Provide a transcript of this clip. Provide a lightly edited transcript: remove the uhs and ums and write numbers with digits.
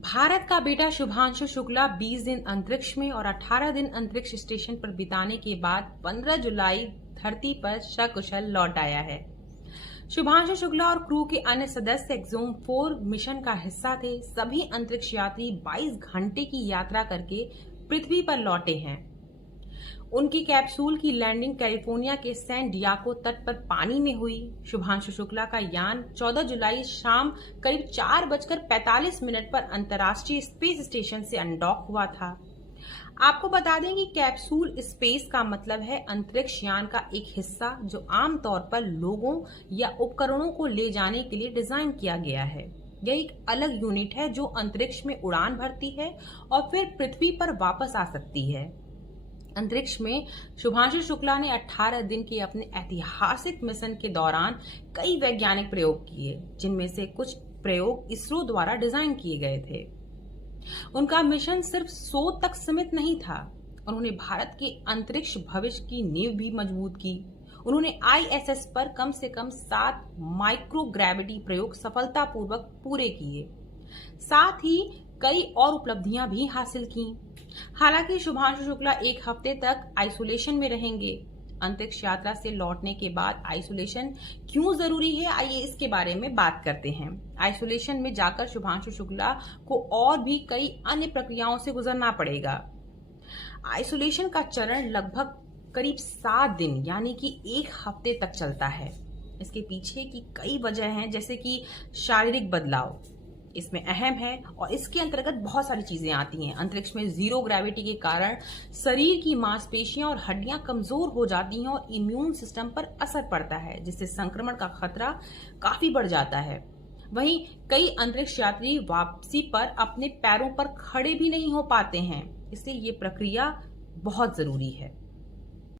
भारत का बेटा शुभांशु शुक्ला 20 दिन अंतरिक्ष में और 18 दिन अंतरिक्ष स्टेशन पर बिताने के बाद 15 जुलाई धरती पर सकुशल लौट आया है। शुभांशु शुक्ला और क्रू के अन्य सदस्य एक्सोम 4 मिशन का हिस्सा थे। सभी अंतरिक्ष यात्री 22 घंटे की यात्रा करके पृथ्वी पर लौटे हैं। उनकी कैप्सूल की लैंडिंग कैलिफोर्निया के सैन डियागो तट पर पानी में हुई। शुभांशु शुक्ला का यान 14 जुलाई शाम करीब 4:45 पर अंतर्राष्ट्रीय स्पेस स्टेशन से अनडॉक हुआ था। आपको बता दें कि कैप्सूल स्पेस का मतलब है अंतरिक्ष यान का एक हिस्सा जो आमतौर पर लोगों या उपकरणों को ले जाने के लिए डिजाइन किया गया है। यह एक अलग यूनिट है जो अंतरिक्ष में उड़ान भरती है और फिर पृथ्वी पर वापस आ सकती है। अंतरिक्ष में शुभांशु शुक्ला ने 18 दिन के अपने ऐतिहासिक मिशन के दौरान कई वैज्ञानिक प्रयोग किए, जिनमें से कुछ प्रयोग इसरो द्वारा डिजाइन किए गए थे। उनका मिशन सिर्फ शोध तक सीमित नहीं था, उन्होंने भारत के अंतरिक्ष भविष्य की नींव भी मजबूत की। उन्होंने ISS पर कम से कम 7 माइक्रोग्रेविटी प्रयोग सफलतापूर्वक पूरे किए, साथ ही कई और उपलब्धियां भी हासिल की। हालांकि शुभांशु शुक्ला एक हफ्ते तक आइसोलेशन में रहेंगे। अंतरिक्ष यात्रा से लौटने के बाद आइसोलेशन क्यों जरूरी है, आइए इसके बारे में बात करते हैं। आइसोलेशन में जाकर शुभांशु शुक्ला को और भी कई अन्य प्रक्रियाओं से गुजरना पड़ेगा। आइसोलेशन का चरण लगभग करीब 7 दिन यानी कि 1 हफ्ते तक चलता है। इसके पीछे की कई वजह हैं, जैसे कि शारीरिक बदलाव इसमें अहम है और इसके अंतर्गत बहुत सारी चीजें आती हैं। अंतरिक्ष में जीरो ग्रेविटी के कारण शरीर की मांसपेशियां और हड्डियां कमजोर हो जाती हैं और इम्यून सिस्टम पर असर पड़ता है, जिससे संक्रमण का खतरा काफी बढ़ जाता है। वहीं कई अंतरिक्ष यात्री वापसी पर अपने पैरों पर खड़े भी नहीं हो पाते हैं, इसलिए ये प्रक्रिया बहुत जरूरी है।